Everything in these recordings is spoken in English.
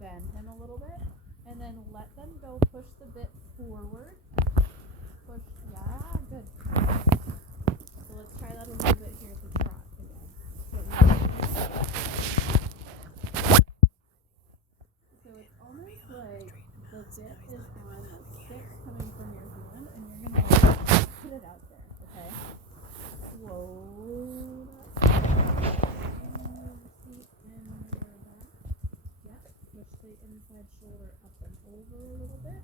Bend him a little bit. And then let them go. Push the bit forward. Push. Yeah, good. So let's try that a little bit here at the trot again. So it's almost like the bit is on a stick coming from your hand, and you're going to put it out there, okay? Slow push the inside shoulder up and over a little bit.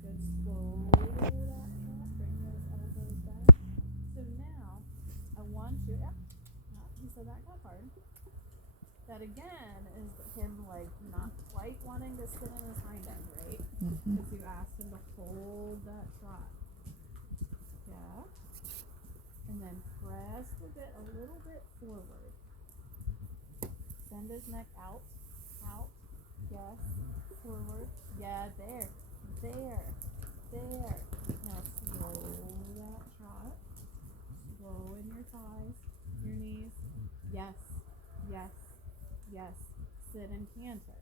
Good, slow that shot. Bring those elbows back. So now, I want you, so that got hard. That again is him like not quite wanting to sit in his hind end, right? Because you asked him to hold that trot. Yeah. And then press the bit a little bit forward. Send his neck out. Yes. Forward. Yeah, there. Now slow that trot. Slow in your thighs, your knees. Yes. Sit and canter.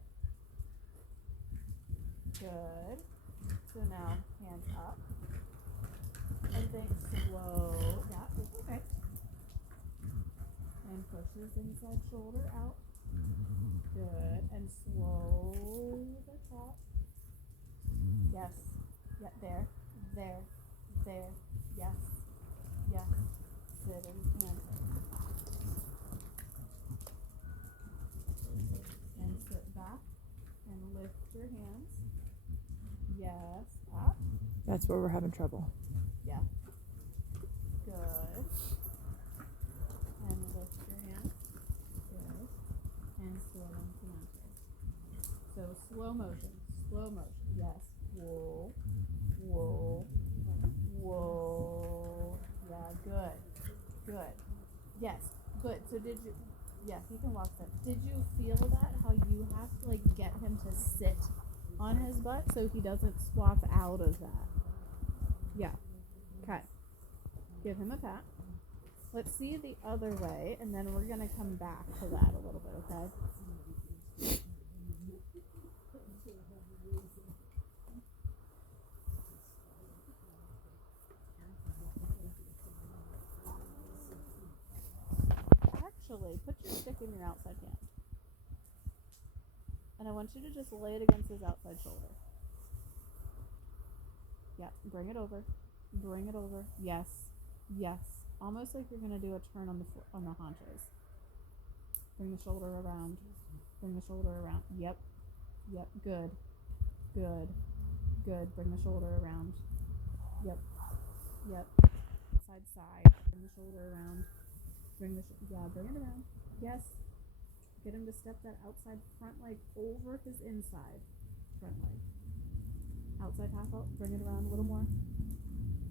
Good. So now hands up. And think slow. Yeah, it's okay. And push his inside shoulder out. Good. And slow the trot. Yes. Yeah, there. Yes. Sit and canter. And sit back and lift your hands. Yes. Up. That's where we're having trouble. Yeah. Good. And lift your hands. Good. And sit and canter. So slow motion. Yes. Whoa. Yeah, good. Yes, good. So yes, you can walk them. Did you feel that? How you have to like get him to sit on his butt so he doesn't swap out of that? Yeah. Okay. Give him a pat. Let's see the other way, and then we're going to come back to that a little bit, okay? Actually, put your stick in your outside hand. And I want you to just lay it against his outside shoulder. Yeah, bring it over. Yes. Almost like you're going to do a turn on the haunches. Bring the shoulder around. Yep. Good. Bring the shoulder around. Yep. Side. Bring the shoulder around. Bring it around. Yes. Get him to step that outside front leg over his inside front leg. Outside half out. Bring it around a little more.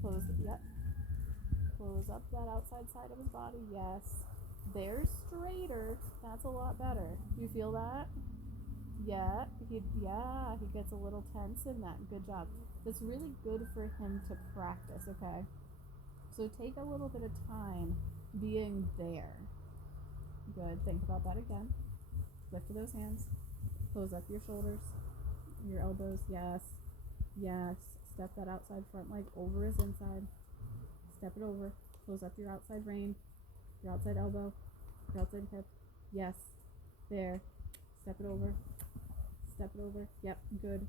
Close it. Yep. Close up that outside side of his body. Yes. There's straighter. That's a lot better. Do you feel that? Yeah. He gets a little tense in that. Good job. That's really good for him to practice, okay? So take a little bit of time being there. Good. Think about that again. Lift those hands. Close up your shoulders. Your elbows. Yes. Step that outside front leg over his inside. Step it over. Close up your outside rein. Your outside elbow. Your outside hip. Yes. There. Step it over. Yep. Good.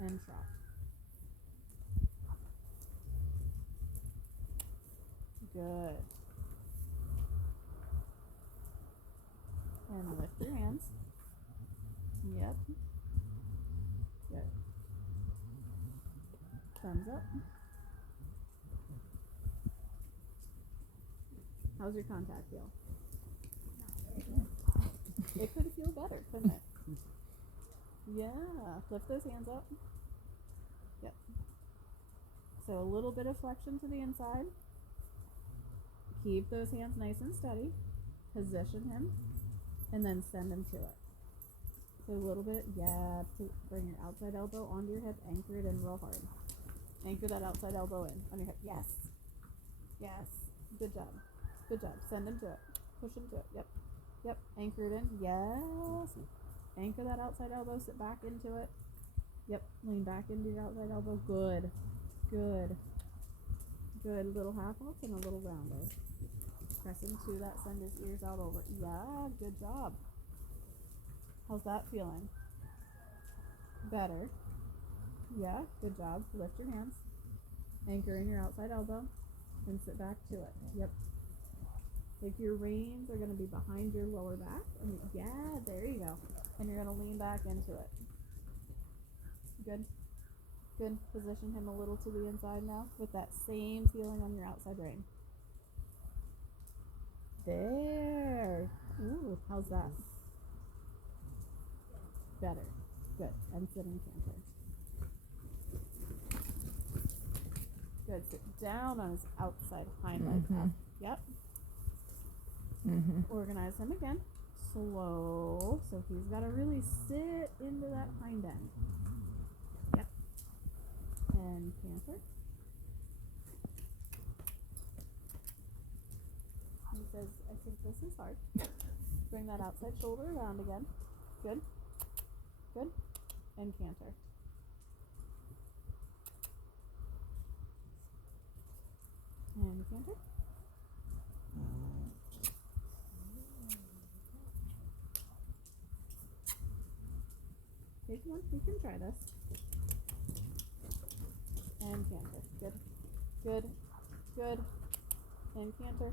And trot. Good. And lift your hands. Yep. Good. Thumbs up. How's your contact feel? It could feel better, couldn't it? Yeah. Lift those hands up. Yep. So a little bit of flexion to the inside. Keep those hands nice and steady. Position him. And then send him to it. So a little bit, bring your outside elbow onto your hip, anchor it in real hard. Anchor that outside elbow in on your hip. Yes. Good job. Send him to it. Push him to it. Yep. Yep. Anchor it in. Yes. Anchor that outside elbow. Sit back into it. Yep. Lean back into your outside elbow. Good. Good. Good. Little half ups and a little rounder. Press into that. Send his ears out over. Yeah. Good job. How's that feeling? Better. Yeah. Good job. Lift your hands. Anchor in your outside elbow. And sit back to it. Yep. If your reins are going to be behind your lower back, and yeah, there you go. And you're going to lean back into it. Good. Good. Position him a little to the inside now with that same feeling on your outside rein. There. Ooh, how's that? Better. Good. And sit in canter. Good. Sit down on his outside hind leg up. Yep. Organize him again. Slow. So he's got to really sit into that hind end. Yep. And canter. He says, I think this is hard. Bring that outside shoulder around again. Good. Good. And canter. And canter. Take one. You can try this. And canter. Good. Good. Good. And canter.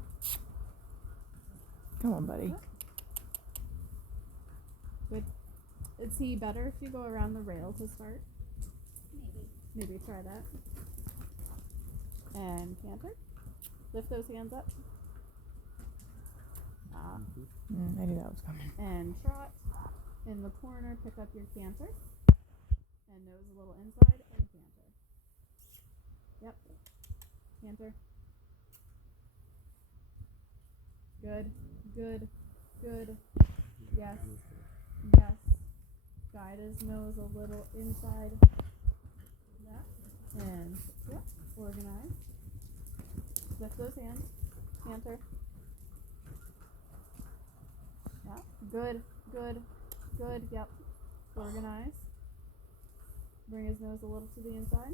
Come on, buddy. Yep. Good. Is he better if you go around the rail to start? Maybe try that. And canter. Lift those hands up. I knew that was coming. And trot. In the corner, pick up your canter. And nose a little inside and canter. Yep. Canter. Good. Good. Good. Yes. Yes. Guide his nose a little inside. Yeah. And yep. Organize. Lift those hands. Canter. Yeah. Good. Good. Good. Yep. Organize. Bring his nose a little to the inside.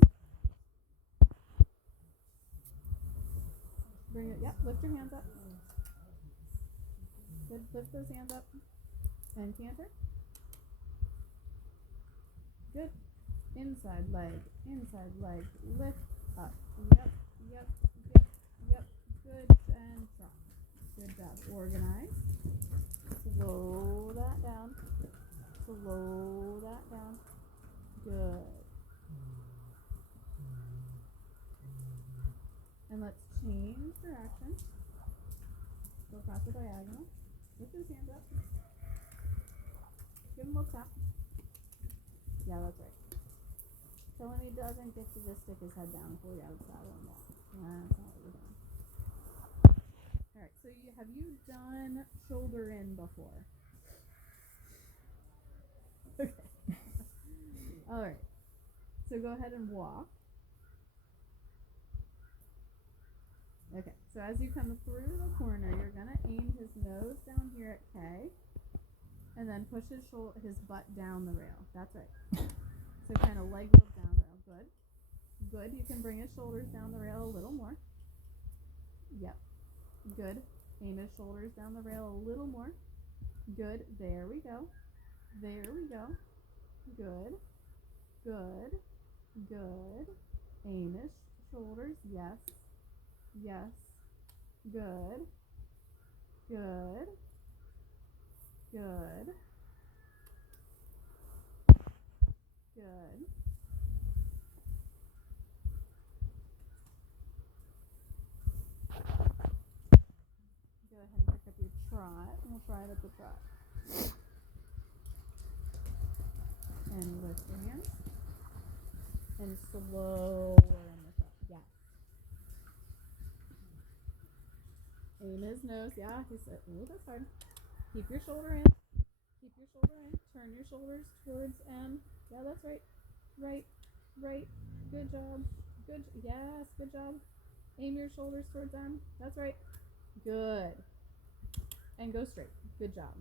Bring it. Yep. Lift your hands up. Good. Lift those hands up. And canter. Good. Inside leg. Inside leg. Lift up. Yep. Yep. Yep. Yep. Good. And trot. Good job. Organize. Slow that down. Slow that down. Good. And let's change direction. Go across the diagonal. Lift his hands up. Give him a little tap. Yeah, that's right. Tell him he doesn't get to just stick his head down and pull you out of the saddle and walk. That's not what we're doing. Alright, so have you done shoulder in before? Okay. Alright. So go ahead and walk. Okay, so as you come through the corner, you're going to aim his nose down here at K. And then push his butt down the rail. That's right. So kind of leg wheel down the rail. Good. Good. You can bring his shoulders down the rail a little more. Yep. Good. Aim his shoulders down the rail a little more. Good. There we go. There we go. Good. Good. Good. Aim his shoulders. Yes. Yes. Good. Good. Good. Good. Go ahead and pick up your trot, and we'll try it at the trot. And lift your hands. And slower in the trot. Yes. Aim his nose. Yeah, he said, ooh, that's hard. Keep your shoulder in. Keep your shoulder in. Turn your shoulders towards M. Yeah, that's right. Right. Right. Good job. Good. Yes, good job. Aim your shoulders towards M. That's right. Good. And and go straight. Good job.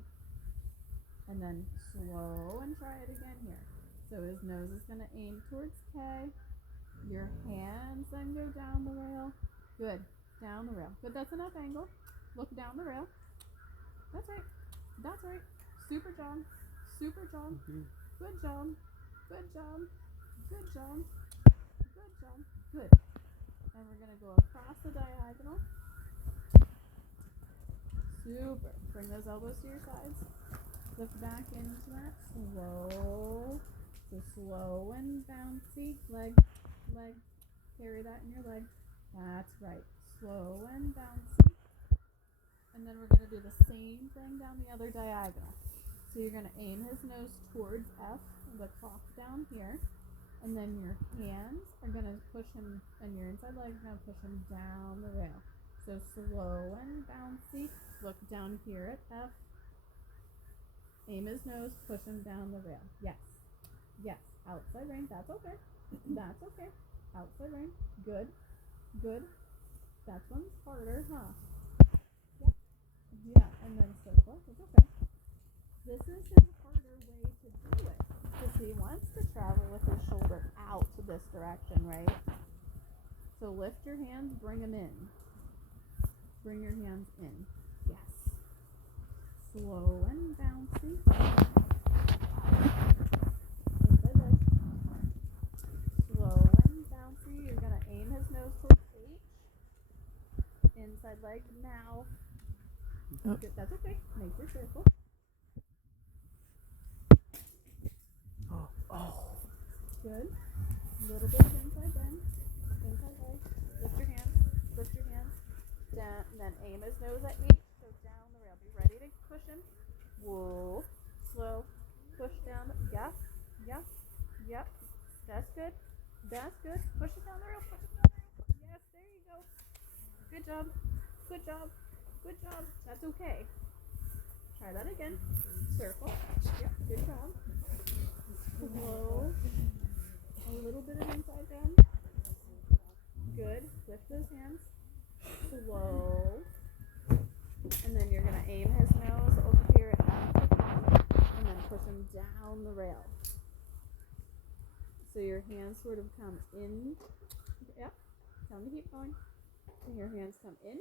And then slow and try it again here. So his nose is going to aim towards K. Your hands then go down the rail. Good. Down the rail. Good. That's enough angle. Look down the rail. That's right. That's right. Super job. Super job. Good job. Good job. Good job. Good job. Good. And we're going to go across the diagonal. Super. Bring those elbows to your sides. Lift back into that. Slow. So slow and bouncy. Leg. Leg. Carry that in your leg. That's right. Slow and bouncy. And then we're going to do the same thing down the other diagonal. So you're going to aim his nose towards F, the clock down here. And then your hands are going to push him, and your inside leg is going to push him down the rail. So slow and bouncy. Look down here at F. Aim his nose, push him down the rail. Yes. Yes. Outside rein. That's okay. That's okay. Outside rein. Good. Good. That one's harder, huh? Yep. Yeah. And then circle. It's okay. This is his harder way to do it. Because he wants to travel with his shoulder out to this direction, right? So lift your hands, bring them in. Bring your hands in. Yes. Slow and bouncy. Inside leg. Slow and bouncy. You're going to aim his nose towards H. Inside leg now. Oh. Good. That's okay. Make your circle. Oh. Good. A little bit of inside bend. Inside leg. Lift your hands. Lift your hands. Down. And then aim his nose at H. So down the rail. Be ready to push him. Whoa. Slow. Push down. Yeah. Yeah. Yep. That's good. That's good. Push it down the rail. Push it down the rail. Yes. There you go. Good job. Good job. Good job. That's okay. Try that again. Circle. Yep. Good job. Slow. A little bit of inside bend. Good. Lift those hands. Slow. And then you're going to aim his nose over here at F, and then push him down the rail. So your hands sort of come in. Yep. Tell him to keep going. And your hands come in.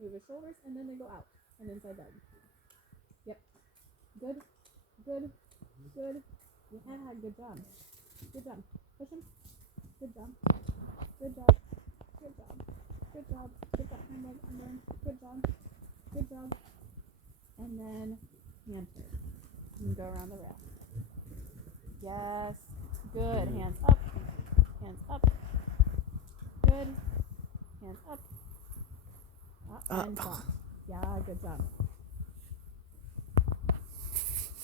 Move his shoulders, and then they go out and inside leg. Yep. Good. Good. Good. Yeah, good job. Good job. Push him. Good job. Good job. Good job. Good job. Get that hand leg under him. Good job. Good job. And then hand turn. And go around the rail. Yes. Good. Hands up. Hands up. Good. Hands up. Up and down. Yeah, good job.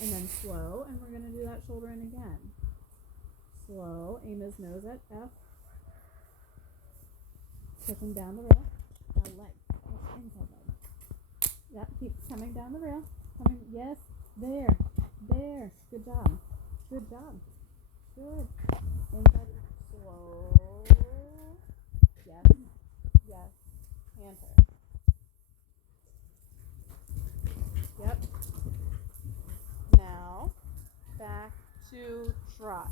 And then slow, and we're going to do that shoulder in again. Slow, aim his nose at F. Push him down the rail. Now leg. Inside leg. Yep, keep coming down the rail. Coming, yes, there. There. Good job. Good job. Good. Inside, slow. Yes. Yes. Hand turn. Yep. Now, back to trot.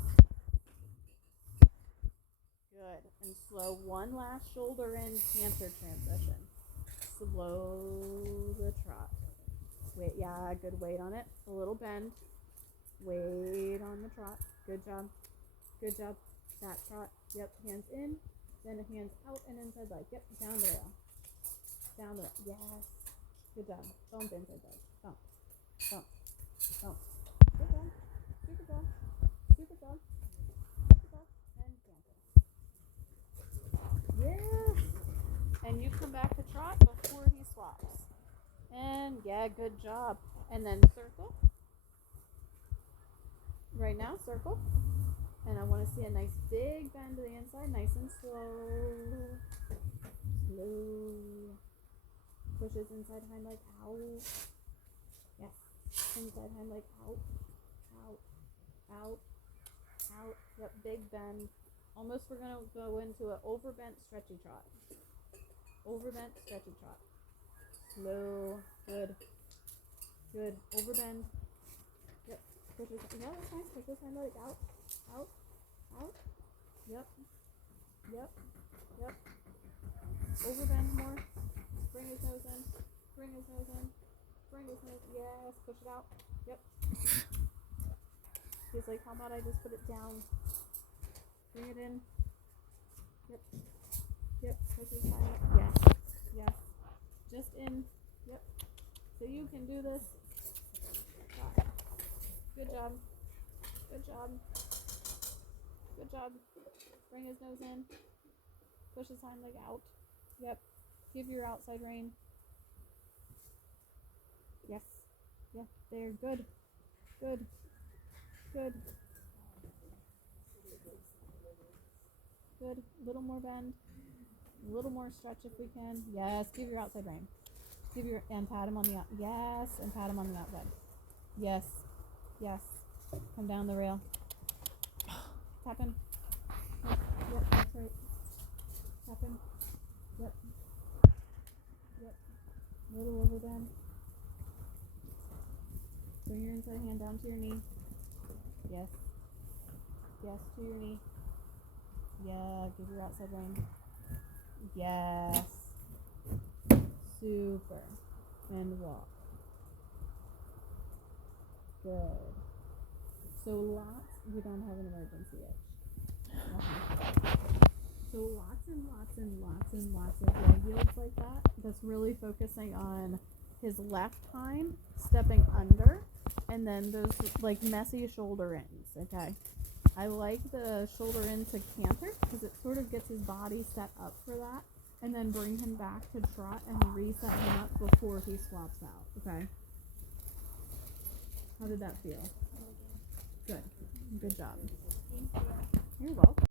Good. And slow. One last shoulder in canter transition. Slow the trot. Wait, yeah, good weight on it. A little bend. Weight on the trot. Good job. Good job. That trot. Yep. Hands in. Then hands out and inside leg. Yep. Down the rail. Down the rail. Yes. Good job. Bump inside leg. Bump. Bump. Bump. Good job. Super job. Super job. Super job. And canter. Yes. And you come back to trot before he swaps. And yeah, good job. And then circle. Right now, circle. And I want to see a nice big bend to the inside, nice and slow. Slow. Pushes inside hind leg out. Yes. Inside hind leg out. Out. Out. Out. Yep, big bend. Almost we're going to go into an overbent stretchy trot. Overbent stretchy trot. Slow. Good. Good. Overbend. Yep. Push his, yeah, that's fine. Push his hind leg out. Out. Out. Yep. Yep. Yep. Overbend more. Bring his nose in. Bring his nose in. Bring his nose. Yes. Push it out. Yep. He's like, how about I just put it down? Bring it in. Yep. Yep. Push his hind leg. Yes. Yes. Just in. Yep. So you can do this. Good job. Good job. Good job. Bring his nose in. Push his hind leg out. Yep. Give your outside rein. Yes. Yep. There. Good. Good. Good. Good. A little more bend. A little more stretch if we can. Yes. Give your outside rein. Give your and pat him on the out. Yes. And pat him on the outside. Yes. Yes. Come down the rail. Tap him. Yep. Yep. That's right. Tap him. Yep. Yep. Little over bend. Bring your inside hand down to your knee. Yes. Yes, to your knee. Yeah, give your outside rein. Yes. Super. And walk. Good. So lots, we don't have an emergency itch. So lots and lots and lots and lots of leg yields like that. That's really focusing on his left hind stepping under, and then those like messy shoulder ins. Okay, I like the shoulder in to canter because it sort of gets his body set up for that, and then bring him back to trot and reset him up before he swaps out. Okay. How did that feel? Good. Good job. You're welcome.